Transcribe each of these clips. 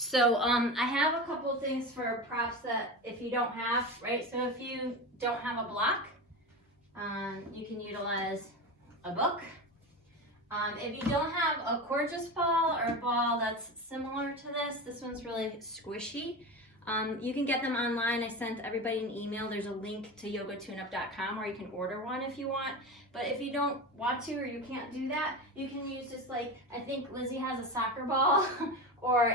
So I have a couple of things for props that if you don't have, right? So if you don't have a block, you can utilize a book. If you don't have a Coregeous ball or a ball that's similar to this one's really squishy. You can get them online. I sent everybody an email. There's a link to yogatuneup.com where you can order one if you want. But if you don't want to or you can't do that, you can use just like, I think Lizzie has a soccer ball or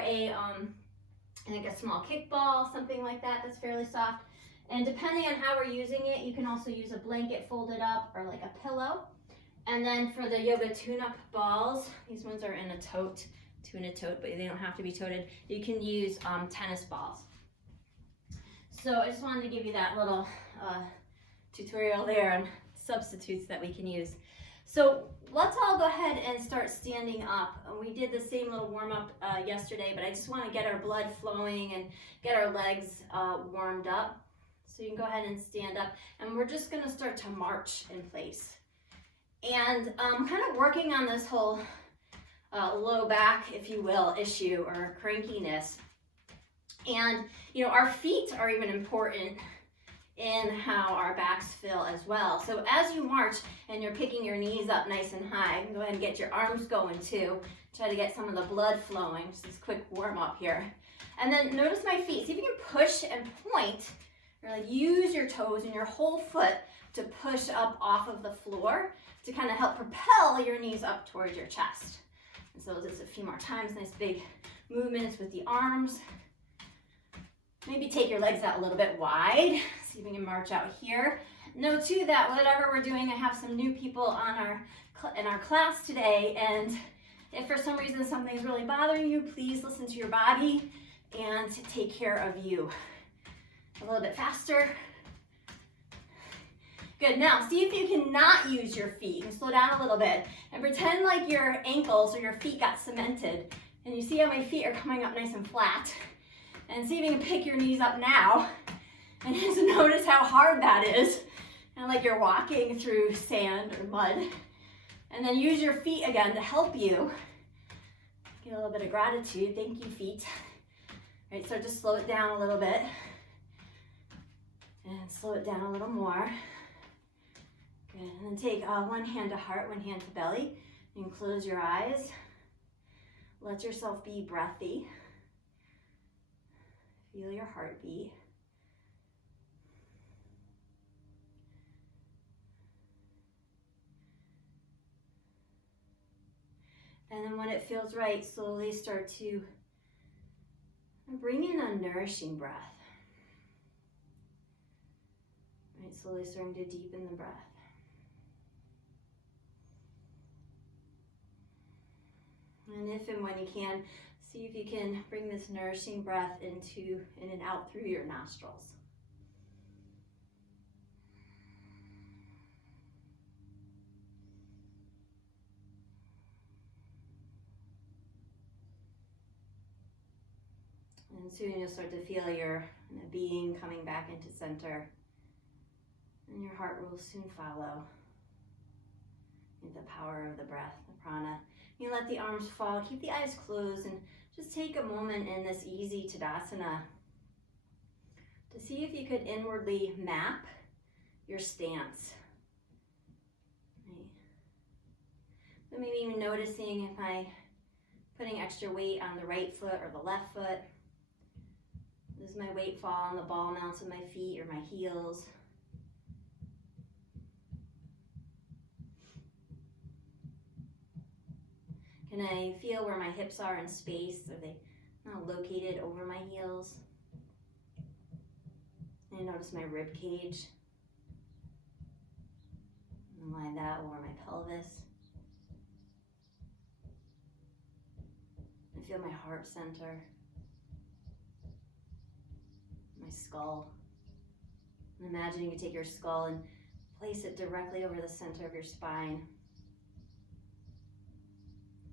like a small kickball, something like that that's fairly soft. And depending on how we're using it, you can also use a blanket folded up or like a pillow. And then for the yoga tune-up balls, these ones are in a tote, two in a tote, but they don't have to be toted. You can use tennis balls. So I just wanted to give you that little tutorial there on substitutes that we can use. So let's all go ahead and start standing up. We did the same little warm-up yesterday, but I just want to get our blood flowing and get our legs warmed up. So you can go ahead and stand up, and we're just going to start to march in place. And kind of working on this whole low back, if you will, issue or crankiness. And, you know, our feet are even important in how our backs feel as well. So as you march and you're picking your knees up nice and high, you can go ahead and get your arms going too. Try to get some of the blood flowing. Just this quick warm up here. And then notice my feet. See if you can push and point, or like use your toes and your whole foot to push up off of the floor to kind of help propel your knees up towards your chest. And so just a few more times, nice big movements with the arms. Maybe take your legs out a little bit wide. See if we can march out here. Know too that whatever we're doing, I have some new people on in our class today, and if for some reason something's really bothering you, please listen to your body and take care of you. A little bit faster. Good, now see if you cannot use your feet. And slow down a little bit and pretend like your ankles or your feet got cemented. And you see how my feet are coming up nice and flat. And see if you can pick your knees up now. And just notice how hard that is. And like you're walking through sand or mud. And then use your feet again to help you. Get a little bit of gratitude. Thank you, feet. All right, so just slow it down a little bit. And slow it down a little more. Good, and then take one hand to heart, one hand to belly. You can close your eyes. Let yourself be breathy. Feel your heartbeat. And then when it feels right, slowly start to bring in a nourishing breath. Right, slowly starting to deepen the breath. And if and when you can, see if you can bring this nourishing breath in and out through your nostrils. And soon you'll start to feel your being coming back into center. And your heart will soon follow. The power of the breath, the prana. You let the arms fall, keep the eyes closed, and just take a moment in this easy Tadasana to see if you could inwardly map your stance. Right. So maybe even noticing if I'm putting extra weight on the right foot or the left foot. Does my weight fall on the ball mounts of my feet or my heels? Can I feel where my hips are in space? Are they not located over my heels? And notice my rib cage. And line that over my pelvis. And feel my heart center. My skull. And imagine you can take your skull and place it directly over the center of your spine.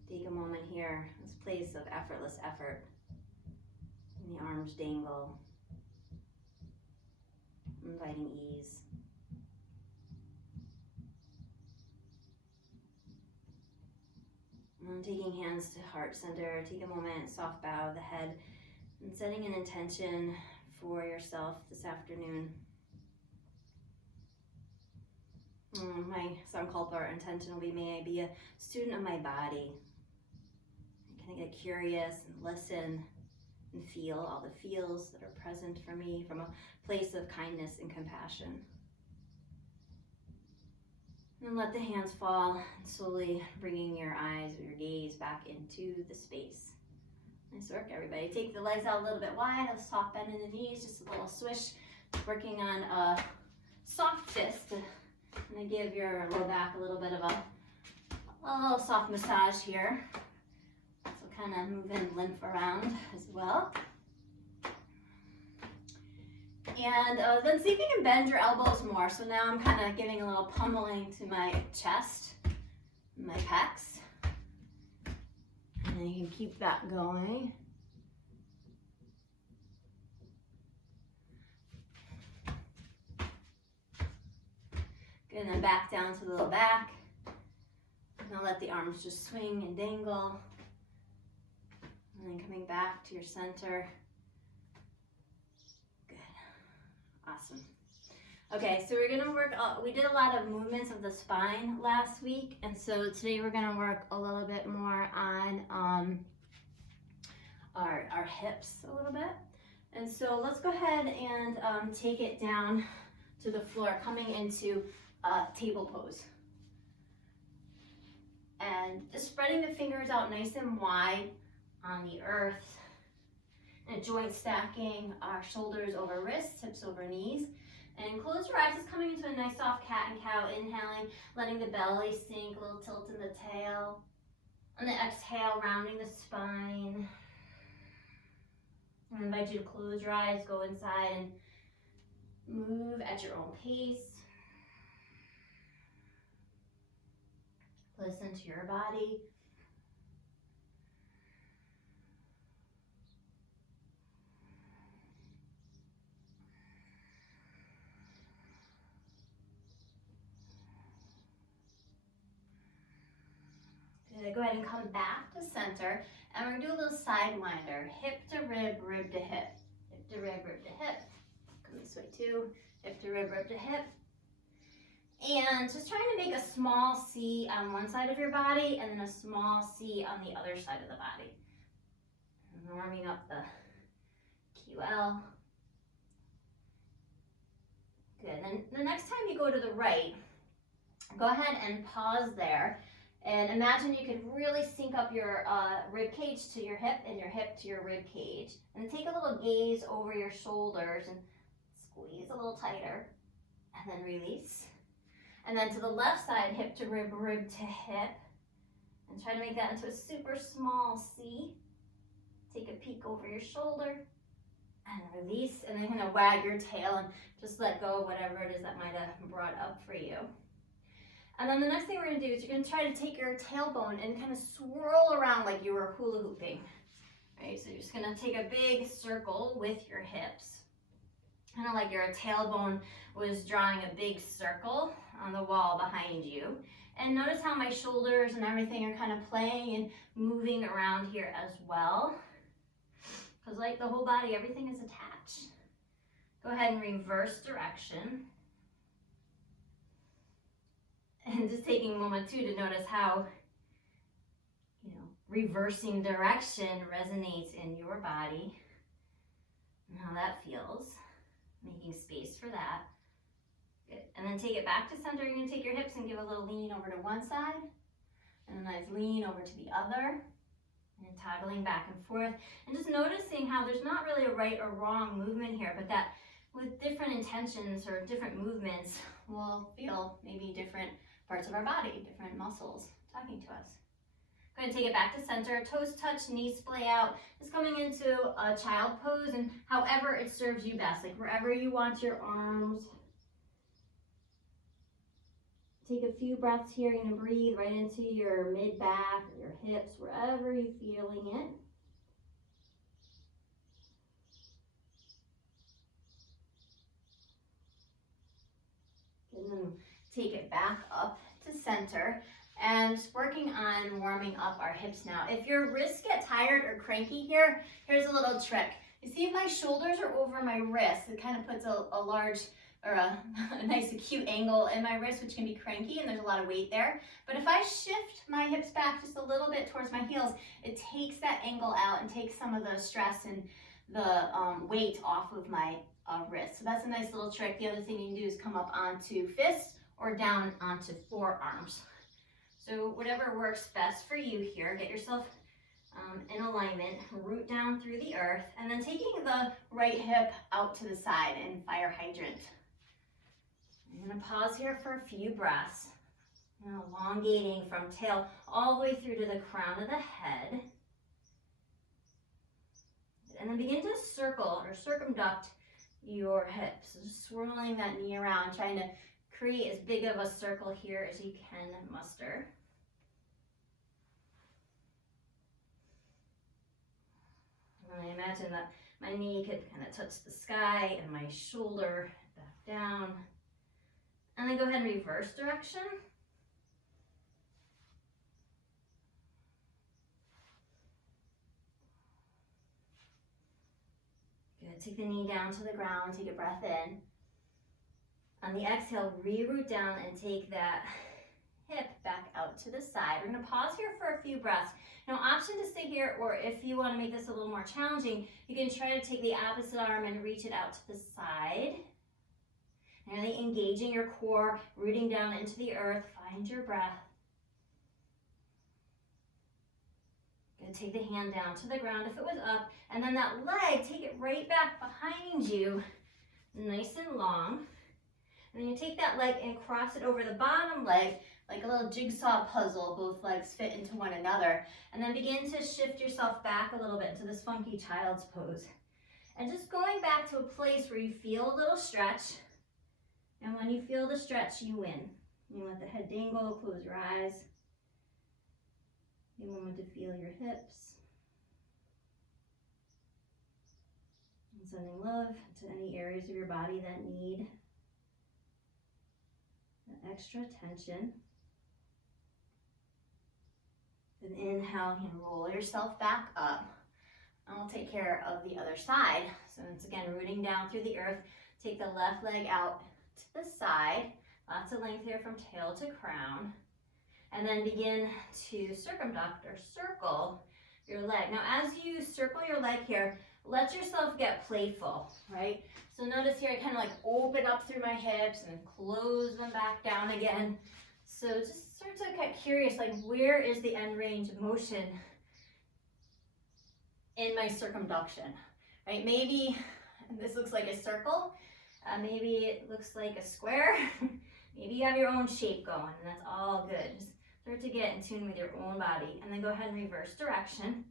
Take a moment here, this place of effortless effort. And the arms dangle, inviting ease. And taking hands to heart center, take a moment, soft bow of the head. And setting an intention for yourself this afternoon. My sankalpa or intention will be, may I be a student of my body. I can get curious and listen and feel all the feels that are present for me from a place of kindness and compassion. And let the hands fall, and slowly bringing your eyes or your gaze back into the space. Nice work, everybody. Take the legs out a little bit wide, a soft bend in the knees, just a little swish. Working on a soft twist. I'm gonna give your low back a little bit of a little soft massage here. So kind of moving lymph around as well. And then see if you can bend your elbows more. So now I'm kind of giving a little pummeling to my chest, my pecs. And you can keep that going. Good, and then back down to the low back. Now let the arms just swing and dangle. And then coming back to your center. Good, awesome. Okay, so we're gonna work, we did a lot of movements of the spine last week, and so today we're gonna work a little bit more on our hips a little bit. And so let's go ahead and take it down to the floor, coming into table pose. And just spreading the fingers out nice and wide on the earth. And joint stacking our shoulders over wrists, hips over knees. And close your eyes, just coming into a nice soft cat and cow, inhaling, letting the belly sink, a little tilt in the tail. On the exhale, rounding the spine. I invite you to close your eyes, go inside and move at your own pace. Listen to your body. Good. Go ahead and come back to center, and we're gonna do a little sidewinder, hip to rib, rib to hip, hip to rib, rib to hip. Come this way too, hip to rib, rib to hip. And just trying to make a small C on one side of your body and then a small C on the other side of the body. And warming up the QL. Good. Then the next time you go to the right, go ahead and pause there. And imagine you could really sync up your rib cage to your hip and your hip to your rib cage. And take a little gaze over your shoulders and squeeze a little tighter. And then release. And then to the left side, hip to rib, rib to hip. And try to make that into a super small C. Take a peek over your shoulder. And release. And then kind of wag your tail and just let go of whatever it is that might have brought up for you. And then the next thing we're going to do is you're going to try to take your tailbone and kind of swirl around like you were hula hooping. Right? So you're just going to take a big circle with your hips. Kind of like your tailbone was drawing a big circle on the wall behind you. And notice how my shoulders and everything are kind of playing and moving around here as well. Because like the whole body, everything is attached. Go ahead and reverse direction. And just taking a moment too to notice how, reversing direction resonates in your body and how that feels. Making space for that. Good. And then take it back to center. You're going to take your hips and give a little lean over to one side. And a nice lean over to the other. And toggling back and forth. And just noticing how there's not really a right or wrong movement here, but that with different intentions or different movements, we'll feel maybe different parts of our body, different muscles talking to us. Go ahead and take it back to center. Toes touch, knees splay out. Just coming into a child pose, and however it serves you best, like wherever you want your arms. Take a few breaths here. You're going to breathe right into your mid-back, or your hips, wherever you're feeling it. And then take it back up to center. And just working on warming up our hips now. If your wrists get tired or cranky here, here's a little trick. You see if my shoulders are over my wrists, it kind of puts a large or a nice acute angle in my wrist, which can be cranky and there's a lot of weight there. But if I shift my hips back just a little bit towards my heels, it takes that angle out and takes some of the stress and the weight off of my wrist. So that's a nice little trick. The other thing you can do is come up onto fists or down onto forearms. So whatever works best for you here, get yourself in alignment, root down through the earth, and then taking the right hip out to the side in fire hydrant. I'm going to pause here for a few breaths, elongating from tail all the way through to the crown of the head. And then begin to circle or circumduct your hips, just swirling that knee around, trying to create as big of a circle here as you can muster. And I imagine that my knee could kind of touch the sky and my shoulder back down. And then go ahead and reverse direction. Good, take the knee down to the ground, take a breath in. On the exhale, re-root down and take that hip back out to the side. We're gonna pause here for a few breaths. Now, option to stay here, or if you wanna make this a little more challenging, you can try to take the opposite arm and reach it out to the side. Really engaging your core, rooting down into the earth. Find your breath. Gonna take the hand down to the ground if it was up, and then that leg, take it right back behind you, nice and long. And then you take that leg and cross it over the bottom leg, like a little jigsaw puzzle. Both legs fit into one another. And then begin to shift yourself back a little bit into this funky child's pose. And just going back to a place where you feel a little stretch. And when you feel the stretch, you win. You let the head dangle, close your eyes. Take a moment to feel your hips. And sending love to any areas of your body that need that extra tension. Then inhale, you roll yourself back up. And we'll take care of the other side. So once again, rooting down through the earth. Take the left leg out to the side, lots of length here from tail to crown, and then begin to circumduct or circle your leg. Now, as you circle your leg here, let yourself get playful, right? So notice here, I kind of like open up through my hips and close them back down again. So just start to get curious, like where is the end range of motion in my circumduction, right? Maybe this looks like a circle. Maybe it looks like a square. Maybe you have your own shape going, and that's all good. Just start to get in tune with your own body, and then go ahead and reverse direction.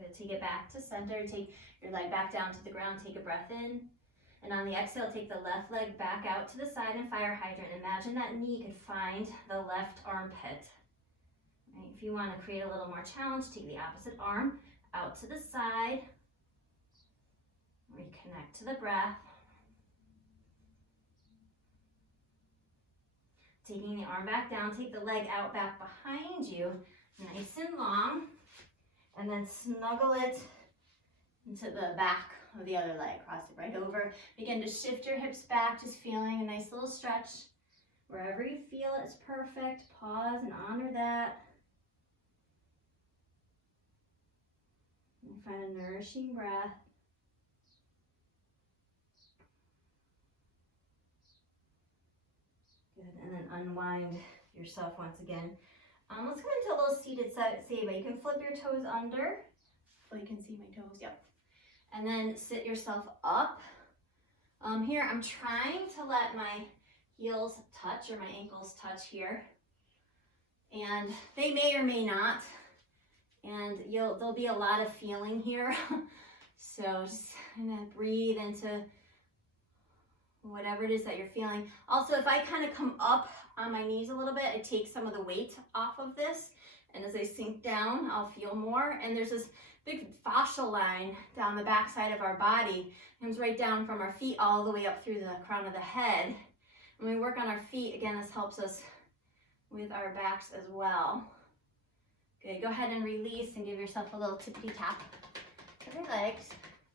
Good, take it back to center. Take your leg back down to the ground. Take a breath in, and on the exhale, take the left leg back out to the side and fire hydrant. Imagine that knee could find the left armpit. Right, if you want to create a little more challenge, take the opposite arm out to the side. Reconnect to the breath. Taking the arm back down, take the leg out back behind you, nice and long, and then snuggle it into the back of the other leg. Cross it right over. Begin to shift your hips back, just feeling a nice little stretch. Wherever you feel it's perfect, pause and honor that. And find a nourishing breath. Good, and then unwind yourself once again. Let's go into a little seated seba. You can flip your toes under. So you can see my toes, yep. And then sit yourself up. Here, I'm trying to let my heels touch, or my ankles touch here. And they may or may not. And there'll be a lot of feeling here. So just kind of breathe into whatever it is that you're feeling. Also, if I kind of come up on my knees a little bit, it takes some of the weight off of this. And as I sink down, I'll feel more. And there's this big fascia line down the back side of our body. It comes right down from our feet all the way up through the crown of the head. When we work on our feet, again, this helps us with our backs as well. Good, go ahead and release and give yourself a little tippity tap of your legs.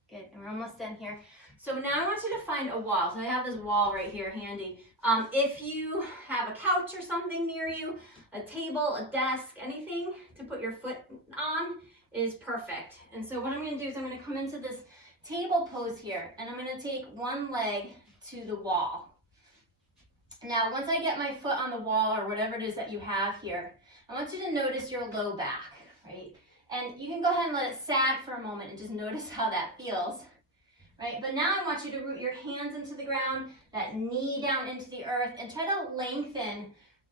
Good, and we're almost done here. So now I want you to find a wall. So I have this wall right here handy. If you have a couch or something near you, a table, a desk, anything to put your foot on is perfect. And so what I'm gonna do is I'm gonna come into this table pose here, and I'm gonna take one leg to the wall. Now, once I get my foot on the wall or whatever it is that you have here, I want you to notice your low back, right? And you can go ahead and let it sag for a moment and just notice how that feels, right? But now I want you to root your hands into the ground, that knee down into the earth, and try to lengthen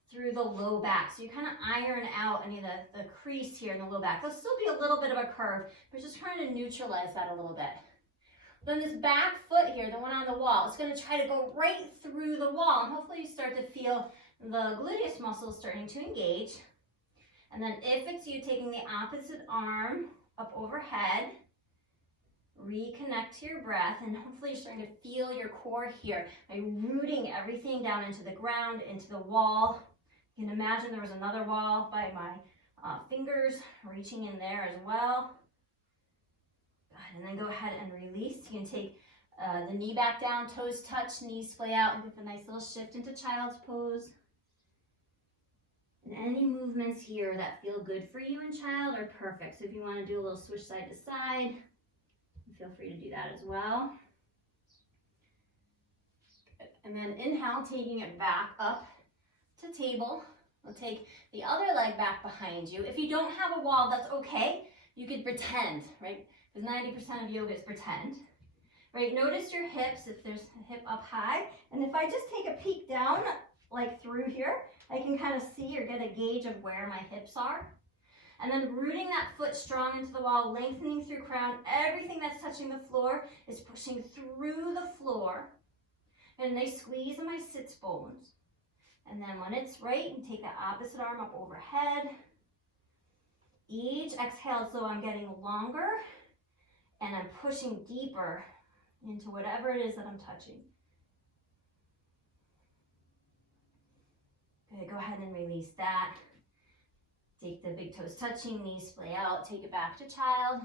through the low back. So you kind of iron out any of the crease here in the low back. There'll still be a little bit of a curve, but just trying to neutralize that a little bit. Then this back foot here, the one on the wall, it's going to try to go right through the wall. And hopefully you start to feel the gluteus muscles starting to engage. And then if it's you, taking the opposite arm up overhead, reconnect to your breath, and hopefully you're starting to feel your core here by rooting everything down into the ground, into the wall. You can imagine there was another wall by my fingers reaching in there as well. Good, and then go ahead and release. You can take the knee back down, toes touch, knees splay out, and give a nice little shift into child's pose. And any movements here that feel good for you in child are perfect. So if you want to do a little switch side to side, feel free to do that as well. Good. And then inhale, taking it back up to table. We'll take the other leg back behind you. If you don't have a wall, that's okay. You could pretend, right? Because 90% of yoga is pretend. Right, notice your hips, if there's a hip up high. And if I just take a peek down, like through here, I can kind of see or get a gauge of where my hips are. And then rooting that foot strong into the wall, lengthening through crown. Everything that's touching the floor is pushing through the floor. And they squeeze in my sits bones. And then when it's right, you take the opposite arm up overhead. Each exhale, so I'm getting longer and I'm pushing deeper into whatever it is that I'm touching. Good, go ahead and release that. Take the big toes touching, knees splay out, take it back to child.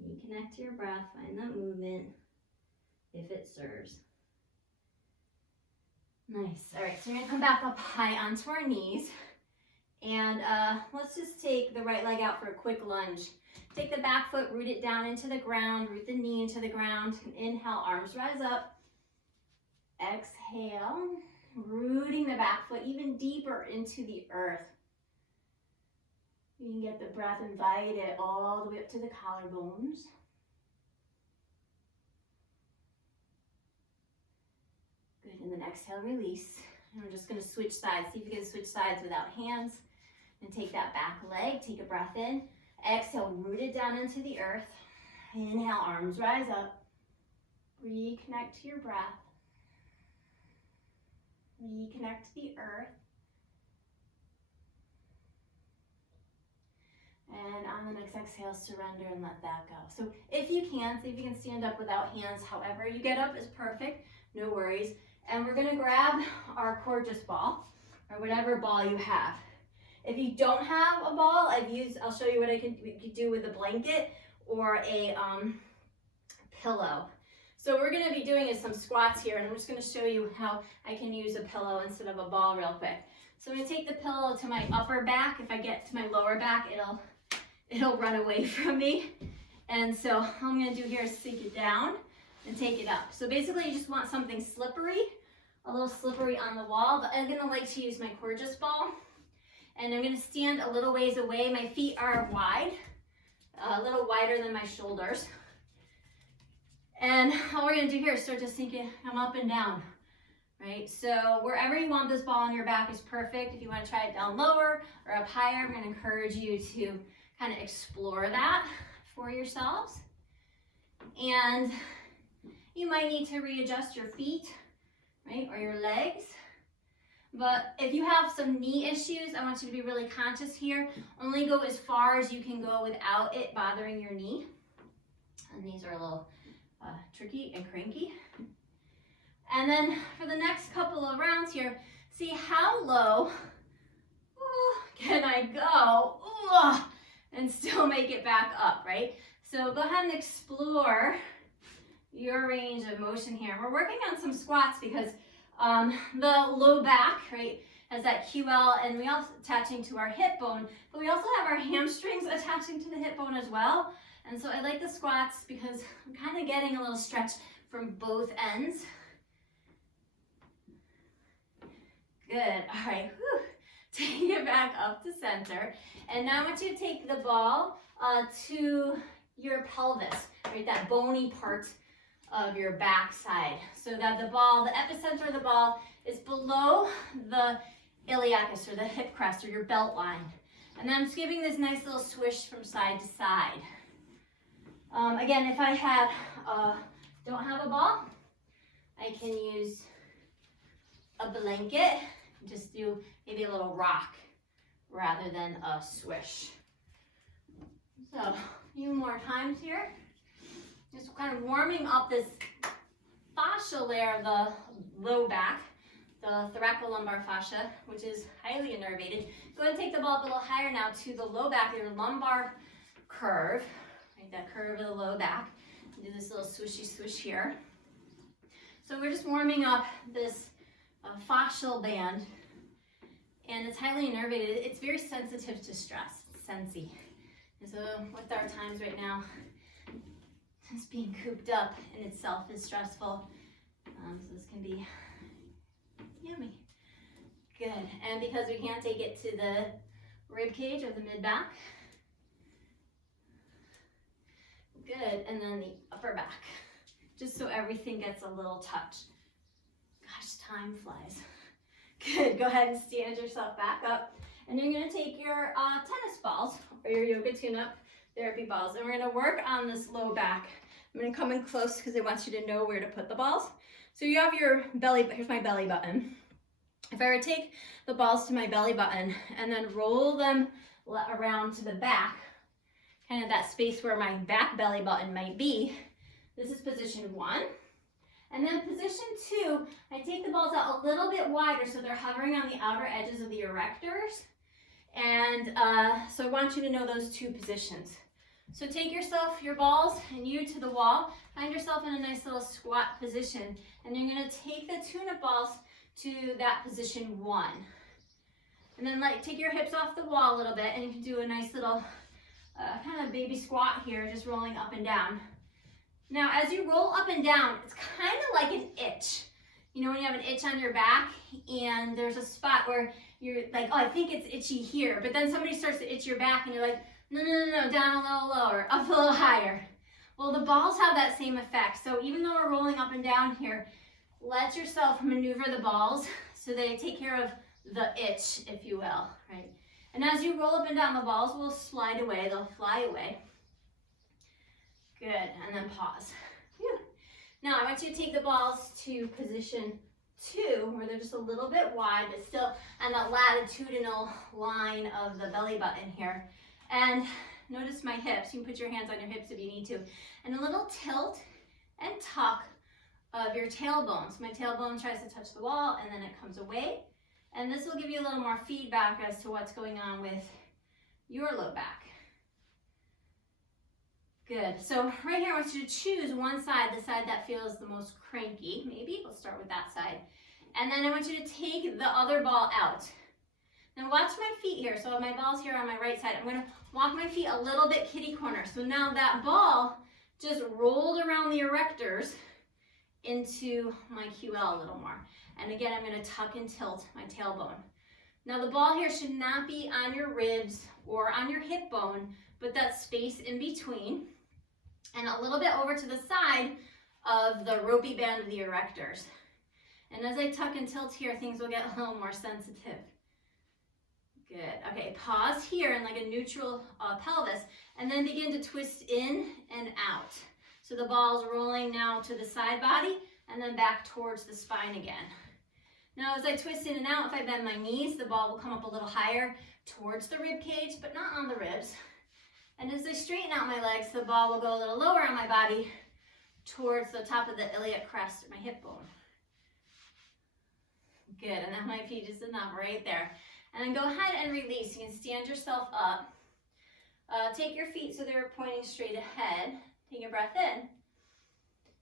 Reconnect to your breath, find that movement if it serves. Nice, all right, so we're gonna come back up high onto our knees. And let's just take the right leg out for a quick lunge. Take the back foot, root it down into the ground, root the knee into the ground. Inhale, arms rise up. Exhale, rooting the back foot even deeper into the earth. You can get the breath invited all the way up to the collarbones. Good, and then exhale, release. And we're just gonna switch sides. See if you can switch sides without hands. And take that back leg, take a breath in. Exhale, root it down into the earth. Inhale, arms rise up. Reconnect to your breath. Reconnect to the earth. And on the next exhale, surrender and let that go. So if you can, see if you can stand up without hands. However you get up is perfect, no worries. And we're gonna grab our Coregeous ball, or whatever ball you have. If you don't have a ball, I'll show you what we can do with a blanket or a pillow. So what we're gonna be doing is some squats here, and I'm just gonna show you how I can use a pillow instead of a ball real quick. So I'm gonna take the pillow to my upper back. If I get to my lower back, it'll run away from me. And so all I'm gonna do here is sink it down and take it up. So basically you just want something slippery, a little slippery on the wall, but I'm gonna like to use my Coregeous ball. And I'm gonna stand a little ways away. My feet are wide, a little wider than my shoulders. And all we're gonna do here is start to sink it, come up and down, right? So wherever you want this ball on your back is perfect. If you wanna try it down lower or up higher, I'm gonna encourage you to kind of explore that for yourselves. And you might need to readjust your feet, right, or your legs. But if you have some knee issues, I want you to be really conscious here. Only go as far as you can go without it bothering your knee. And these are a little tricky and cranky. And then for the next couple of rounds here, see how low can I go and still make it back up, right? So go ahead and explore your range of motion here. We're working on some squats because the low back, right, has that QL, and we also attaching to our hip bone, but we also have our hamstrings attaching to the hip bone as well. And so I like the squats because I'm kind of getting a little stretch from both ends. Good, all right, whew. Take it back up to center. And now I want you to take the ball to your pelvis, right, that bony part of your back side, so that the ball, the epicenter of the ball is below the iliacus, or the hip crest, or your belt line. And then I'm just giving this nice little swish from side to side. Again, if I don't have a ball, I can use a blanket, just do maybe a little rock rather than a swish. So a few more times here. Just kind of warming up this fascial layer of the low back, the thoracolumbar fascia, which is highly innervated. Go ahead and take the ball up a little higher now to the low back, your lumbar curve, right, that curve of the low back. Do this little swishy swish here. So we're just warming up this fascial band, and it's highly innervated. It's very sensitive to stress, it's sensy. And so with our times right now, just being cooped up in itself is stressful. So this can be yummy. Good, and because we can't take it to the rib cage or the mid back. Good, and then the upper back, just so everything gets a little touch. Gosh, time flies. Good, go ahead and stand yourself back up. And you're gonna take your tennis balls, or your yoga tune-up therapy balls, and we're gonna work on this low back. I'm gonna come in close because I want you to know where to put the balls. So you have your belly, here's my belly button. If I were to take the balls to my belly button and then roll them around to the back, kind of that space where my back belly button might be, this is position 1. And then position 2, I take the balls out a little bit wider so they're hovering on the outer edges of the erectors. And so I want you to know those two positions. So take yourself, your balls, and you to the wall. Find yourself in a nice little squat position. And you're gonna take the tune-up balls to that position 1. And then take your hips off the wall a little bit, and you can do a nice little kind of baby squat here, just rolling up and down. Now, as you roll up and down, it's kind of like an itch. You know, when you have an itch on your back and there's a spot where you're like, oh, I think it's itchy here. But then somebody starts to itch your back and you're like, no, down a little lower, up a little higher. Well, the balls have that same effect. So even though we're rolling up and down here, let yourself maneuver the balls so they take care of the itch, if you will, right? And as you roll up and down, the balls will slide away, they'll fly away. Good, and then pause. Whew. Now I want you to take the balls to position 2, where they're just a little bit wide, but still on that latitudinal line of the belly button here. And notice my hips. You can put your hands on your hips if you need to. And a little tilt and tuck of your tailbone. So my tailbone tries to touch the wall, and then it comes away. And this will give you a little more feedback as to what's going on with your low back. Good, so right here I want you to choose one side, the side that feels the most cranky, maybe. We'll start with that side. And then I want you to take the other ball out. Now watch my feet here. So my ball's here on my right side. I'm gonna walk my feet a little bit kitty corner. So now that ball just rolled around the erectors into my QL a little more. And again, I'm gonna tuck and tilt my tailbone. Now the ball here should not be on your ribs or on your hip bone, but that space in between. And a little bit over to the side of the ropey band of the erectors. And as I tuck and tilt here, things will get a little more sensitive. Good, okay, pause here in like a neutral pelvis, and then begin to twist in and out. So the ball's rolling now to the side body, and then back towards the spine again. Now as I twist in and out, if I bend my knees, the ball will come up a little higher towards the rib cage, but not on the ribs. And as I straighten out my legs, the ball will go a little lower on my body towards the top of the iliac crest or my hip bone. Good, and that might be just enough right there. And then go ahead and release. You can stand yourself up. Take your feet so they're pointing straight ahead. Take a breath in.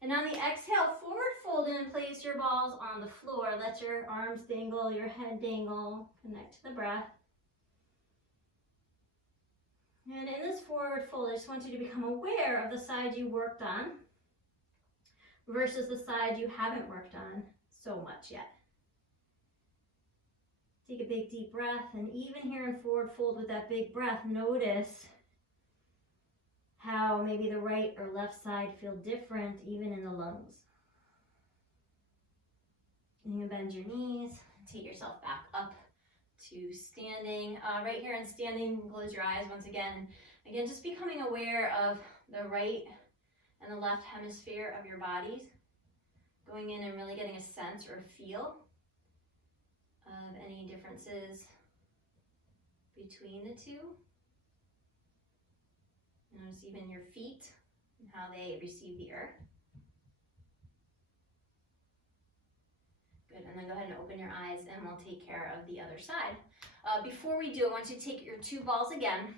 And on the exhale, forward fold in and place your balls on the floor. Let your arms dangle, your head dangle. Connect to the breath. And in this forward fold, I just want you to become aware of the side you worked on versus the side you haven't worked on so much yet. Take a big deep breath, and even here in forward fold with that big breath, notice how maybe the right or left side feel different even in the lungs. And you bend your knees, take yourself back up to standing. Right here in standing, close your eyes once again. Again, just becoming aware of the right and the left hemisphere of your bodies. Going in and really getting a sense or a feel of any differences between the two. Notice even your feet and how they receive the earth. Good, and then go ahead and open your eyes and we'll take care of the other side. Before we do, I want you to take your two balls again.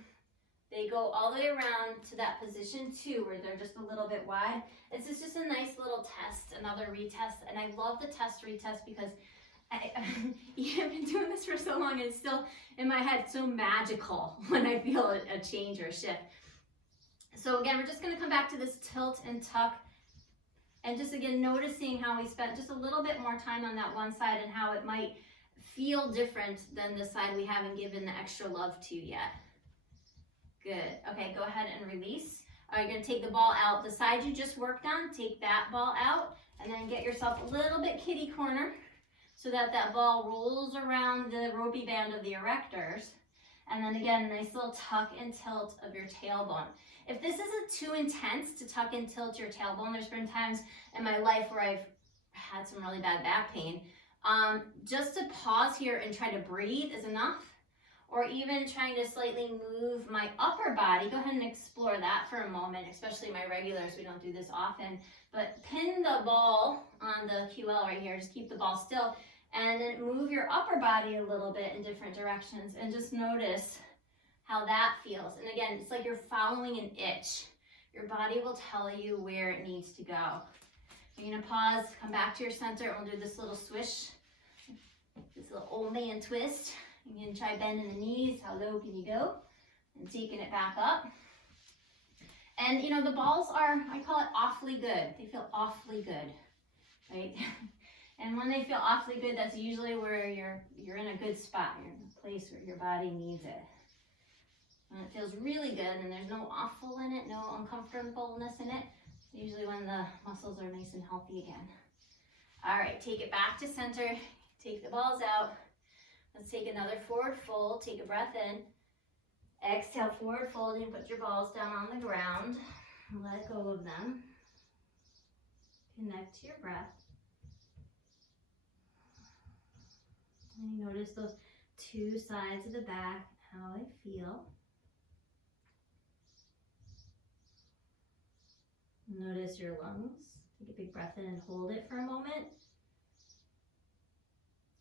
They go all the way around to that position 2 where they're just a little bit wide. This is just a nice little test, another retest, and I love the test retest because I've been doing this for so long and it's still in my head so magical when I feel a change or a shift. So again, we're just going to come back to this tilt and tuck and just again noticing how we spent just a little bit more time on that one side and how it might feel different than the side we haven't given the extra love to yet. Good. Okay, go ahead and release. All right, you're going to take the ball out. The side you just worked on, take that ball out and then get yourself a little bit kitty corner so that that ball rolls around the ropey band of the erectors. And then again, a nice little tuck and tilt of your tailbone. If this isn't too intense to tuck and tilt your tailbone, there's been times in my life where I've had some really bad back pain. Just to pause here and try to breathe is enough. Or even trying to slightly move my upper body. Go ahead and explore that for a moment, especially my regulars. We don't do this often. But pin the ball on the QL right here. Just keep the ball still. And then move your upper body a little bit in different directions. And just notice how that feels. And again, it's like you're following an itch. Your body will tell you where it needs to go. You're going to pause, come back to your center, and we'll do this little swish. This little old man twist. You can try bending the knees. How low can you go? And taking it back up. And you know, the balls are, I call it awfully good. They feel awfully good, right? And when they feel awfully good, that's usually where you're in a good spot. You're in a place where your body needs it. When it feels really good and there's no awful in it, no uncomfortableness in it, it's usually when the muscles are nice and healthy again. All right, take it back to center. Take the balls out. Let's take another forward fold. Take a breath in. Exhale, forward fold, and put your balls down on the ground. Let go of them. Connect to your breath. And you notice those two sides of the back, how they feel. Notice your lungs. Take a big breath in and hold it for a moment.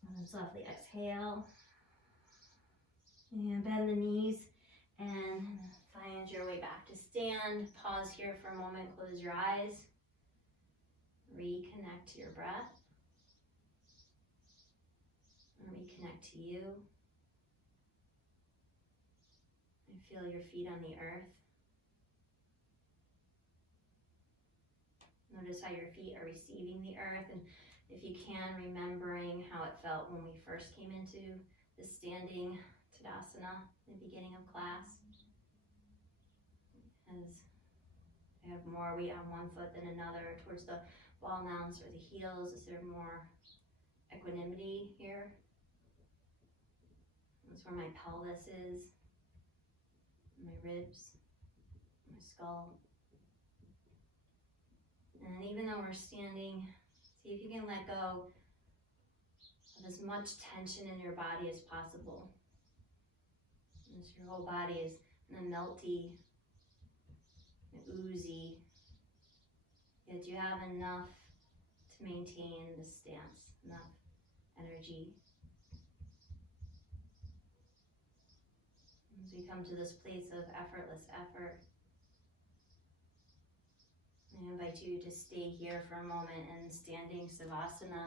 And then softly exhale. And bend the knees and find your way back to stand. Pause here for a moment. Close your eyes. Reconnect to your breath. And reconnect to you. And feel your feet on the earth. Notice how your feet are receiving the earth, and if you can, remembering how it felt when we first came into the standing Tadasana in the beginning of class. As I have more weight on one foot than another towards the ball mounts or the heels, is there more equanimity here? That's where my pelvis is, my ribs, my skull. And even though we're standing, see if you can let go of as much tension in your body as possible. As your whole body is in a melty, oozy, yet you have enough to maintain the stance, enough energy. As we come to this place of effortless effort. I invite you to stay here for a moment in standing Savasana,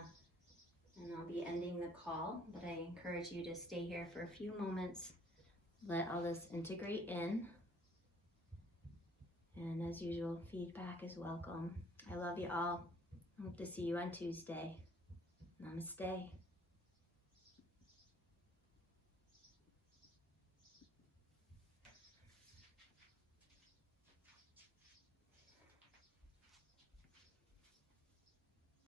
and I'll be ending the call, but I encourage you to stay here for a few moments. Let all this integrate in. And as usual, feedback is welcome. I love you all. I hope to see you on Tuesday. Namaste.